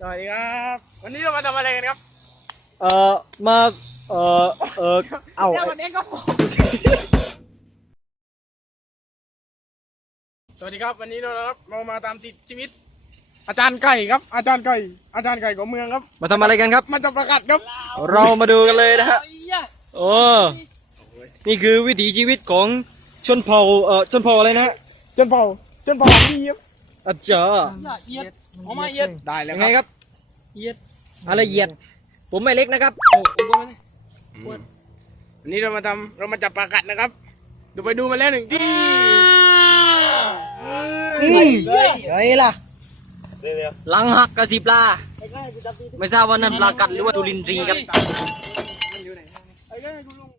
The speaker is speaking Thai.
สวัสดีครับวันนี้เรามาทำอะไรกันครับ มาเอา เดี๋ยววันนี้ก็สวัสดีครับวันนี้เรามาตามติดชีวิต อาจารย์ไก่ครับอาจารย์ไก่ของเมืองครับ มาทำอะไรกันครับ มาจับประกาศครับ เรามาดูกันเลยนะฮะโอ้นี่คือวิถีชีวิตของชนเผ่าชนเผ่าอะไรนะฮะ จนเผาพี่ครับ อาจารย์ เอียดออกมาเอียด ได้แล้ว ยัง ค ไง รับ ครับ เอียด อะไรเหยียดผมไม่เล็กนะครับ โอ้ผมว่าไม่ วันนี้เรามาจับประกาศนะครับไปดูมาแล้วหนึ่งที่ ไงล่ะหลังหักกระสิบลาไม่ทราบว่านั่นปลากัดหรือว่าจุลินทรีย์ครับ ไอ้แก่คุณลุง